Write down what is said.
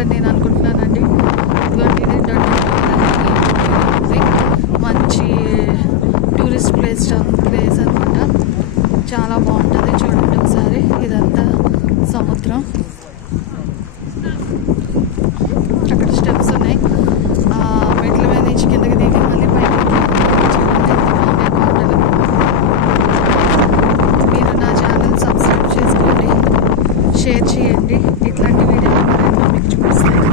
చూసారని నేను అనుకుంటున్నానండి. ఇదిగోండి ఇది మంచి టూరిస్ట్ ప్లేస్ అనమాట. చాలా బాగుంటుంది, చూడండి ఒకసారి. ఇదంతా సముద్రం, అక్కడ స్టెప్స్ ఉన్నాయి. మెట్ల మీద నుంచి కిందకి దిగి మళ్ళీ పైకి చూడండి ఎంత బాగున్నాయి కొండలు. మీరు నా ఛానల్ సబ్స్క్రైబ్ చేసుకోండి, షేర్ చేయండి. ఇట్లాంటి వీడియోలు మరెన్నో మీకు చూపిస్తాను.